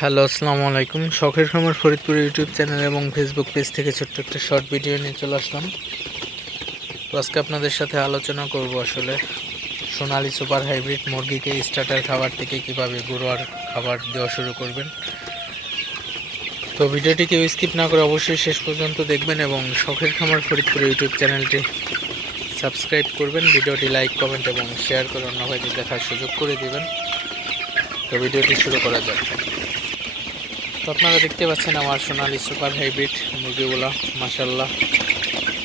Hello, আসসালামু আলাইকুম। শখের খামার ফরিদপুর ইউটিউব চ্যানেল এবং ফেসবুক পেজ থেকে ছোট্ট একটা শর্ট ভিডিও নিয়ে চলে আসলাম। তো আজকে আপনাদের সাথে আলোচনা করব আসলে সোনালি সুপার হাইব্রিড মুরগিকে স্টার্টার খাবার থেকে কীভাবে গুঁড়োয়ার খাবার দেওয়া শুরু করবেন। তো ভিডিওটি কেউ স্কিপ না করে অবশ্যই শেষ পর্যন্ত দেখবেন এবং শখের খামার ফরিদপুর ইউটিউব চ্যানেলটি সাবস্ক্রাইব করবেন, ভিডিওটি লাইক কমেন্ট এবং শেয়ার করে অন্য ভাইদের দেখার সুযোগ করে দেবেন। তো ভিডিওটি শুরু করা যাক। তো আপনারা দেখতে পাচ্ছেন আমার সোনালি সুপার হাইব্রিড মুরগিগুলো মাসাল্লাহ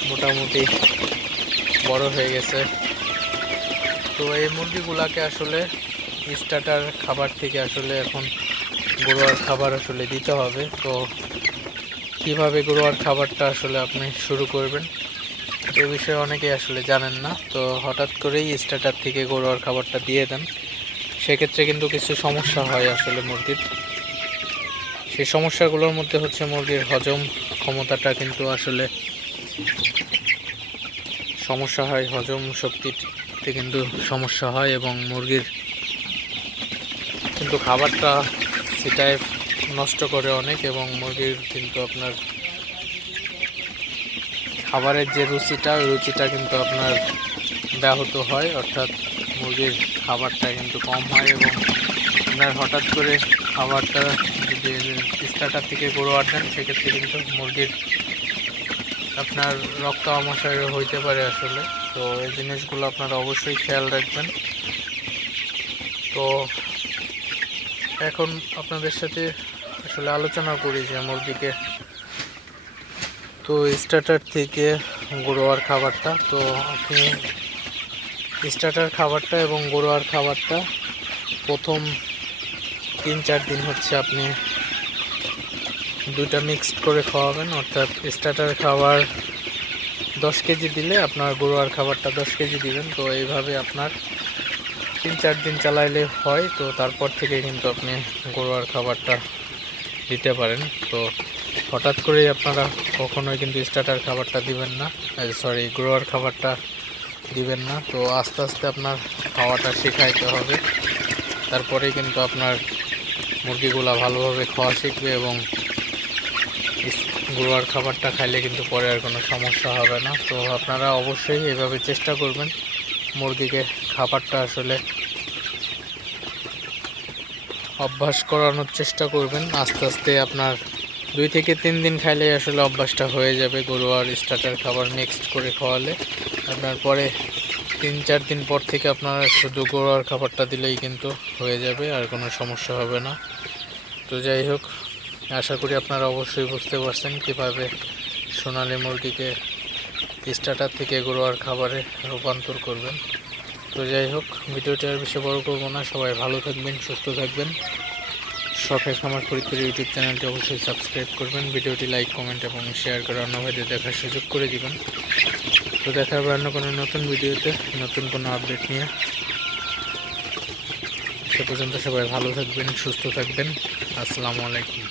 মোটামুটি বড় হয়ে গেছে। তো এই মুরগিগুলাকে আসলে স্টার্টার খাবার থেকে আসলে এখন গরুয়ার খাবার আসলে দিতে হবে। তো কীভাবে গরুয়ার খাবারটা আসলে আপনি শুরু করবেন, এ বিষয়ে অনেকেই আসলে জানেন না। তো হঠাৎ করেই স্টার্টার থেকে গরুয়ার খাবারটা দিয়ে দেন। সেক্ষেত্রে কিন্তু কিছু সমস্যা হয় আসলে মুরগির। সেই সমস্যাগুলোর মধ্যে হচ্ছে মুরগির হজম ক্ষমতাটা কিন্তু আসলে সমস্যা হয়, হজম শক্তিতে কিন্তু সমস্যা হয় এবং মুরগির কিন্তু খাবারটা সেটাই নষ্ট করে অনেক এবং মুরগির কিন্তু আপনার খাবারের যে রুচিটা রুচিটা কিন্তু আপনার ব্যাহত হয়, অর্থাৎ মুরগির খাবারটা কিন্তু কম হয় এবং আপনার হঠাৎ করে খাবারটা যদি স্টার্টার থেকে গরু দেন সেক্ষেত্রে কিন্তু মুরগির আপনার রক্ত আমাশয় হইতে পারে আসলে। তো এই জিনিসগুলো আপনারা অবশ্যই খেয়াল রাখবেন। তো এখন আপনাদের সাথে আসলে আলোচনা করি যে মুরগিকে। তো স্টার্টার থেকে গরুয়ার খাবারটা, তো আপনি স্টার্টার খাবারটা এবং গরুয়ার খাবারটা প্রথম তিন চার দিন হচ্ছে আপনি দুইটা মিক্সড করে খাওয়াবেন, অর্থাৎ স্টার্টার খাবার দশ কেজি দিলে আপনার গরুয়ার খাবারটা দশ কেজি দিবেন। তো এইভাবে আপনার তিন চার দিন চালাইলে হয়, তো তারপর থেকে কিন্তু আপনি গরুয়ার খাবারটা দিতে পারেন। তো হঠাৎ করেই আপনারা কখনোই কিন্তু স্টার্টার খাবারটা দিবেন না সরি গ্রোয়ার খাবারটা দিবেন না। তো আস্তে আস্তে আপনার খাওয়াটা শেখাইতে হবে। তারপরেই কিন্তু আপনার মুরগিগুলা ভালোভাবে খাওয়া শিখবে এবং গ্রোয়ার খাবারটা খাইলে কিন্তু পরে আর কোনো সমস্যা হবে না। তো আপনারা অবশ্যই এভাবে চেষ্টা করবেন মুরগিকে খাবারটা আসলে অভ্যাস করানোর চেষ্টা করবেন। আস্তে আস্তে আপনার দুই থেকে তিন দিন খাইলে আসলে অভ্যাসটা হয়ে যাবে গরু আর স্টার্টার খাবার মিক্সড করে খাওয়ালে। আপনার পরে তিন, চার দিন পর থেকে আপনার শুধু গরুয়ার খাবারটা দিলেই কিন্তু হয়ে যাবে, আর কোনো সমস্যা হবে না। তো যাই হোক, আশা করি আপনারা অবশ্যই বুঝতে পারছেন কীভাবে সোনালি মুরগিকে স্টার্টার থেকে গরুয়ার খাবারে রূপান্তর করবেন। তো যাই হোক, ভিডিওটি আর বেশি বড় করব না। সবাই ভালো থাকবেন, সুস্থ থাকবেন। শখের খামার ফরিদপুর ইউটিউব চ্যানেলটি অবশ্যই সাবস্ক্রাইব করবেন। ভিডিওটি লাইক, কমেন্ট এবং শেয়ার করে অন্য ভাইদের দেখার সুযোগ করে দিবেন। তো দেখা হবে অন্য কোনো নতুন ভিডিওতে, নতুন কোনো আপডেট নিয়ে। সে পর্যন্ত সবাই ভালো থাকবেন, সুস্থ থাকবেন। আসসালামু আলাইকুম।